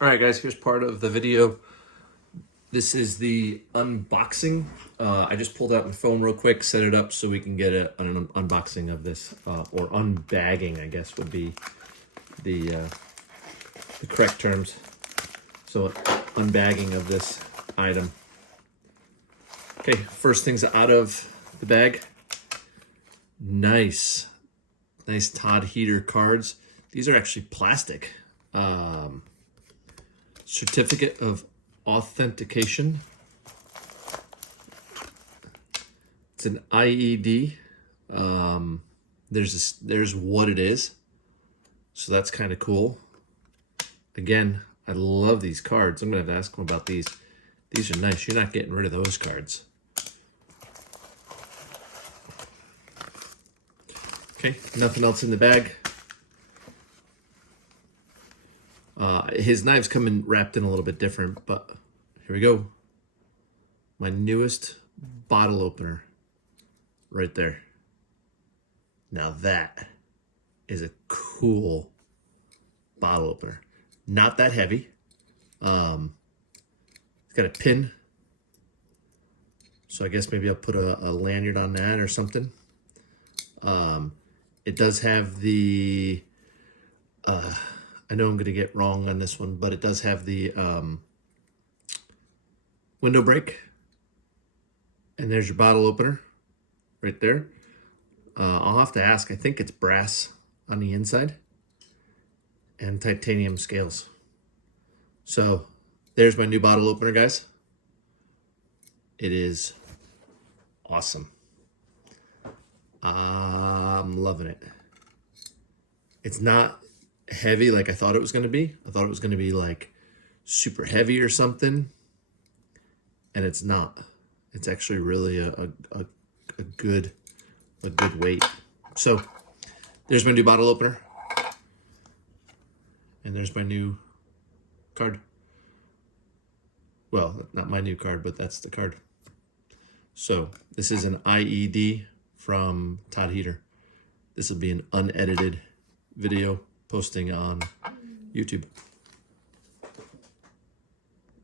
All right, guys, here's part of the video. This is the unboxing. I just pulled out my phone real quick, set it up so we can get an unboxing of this, or unbagging, I guess would be the correct terms. So unbagging of this item. Okay, first things out of the bag. Nice Todd heater cards. These are actually plastic. Certificate of authentication. It's an I.E.D. There's what it is. So that's kind of cool. Again, I love these cards. I'm gonna have to ask them about these. These are nice. You're not getting rid of those cards. Okay, nothing else in the bag. His knives come in wrapped in a little bit different, but here we go. My newest bottle opener right there. Now that is a cool bottle opener. Not that heavy. It's got a pin. So I guess maybe I'll put a lanyard on that or something. It does have the, I know I'm going to get wrong on this one, but it does have the window break. And there's your bottle opener right there. I'll have to ask. I think it's brass on the inside and titanium scales. So there's my new bottle opener, guys. It is awesome. I'm loving it. It's not heavy like I thought it was going to be. I thought it was going to be like super heavy or something, and it's not. It's actually really a good weight. So there's my new bottle opener, and there's my new card. Well, not my new card, but that's the card. So this is an I.E.D. from Todd Heater. This will be an unedited video posting on YouTube.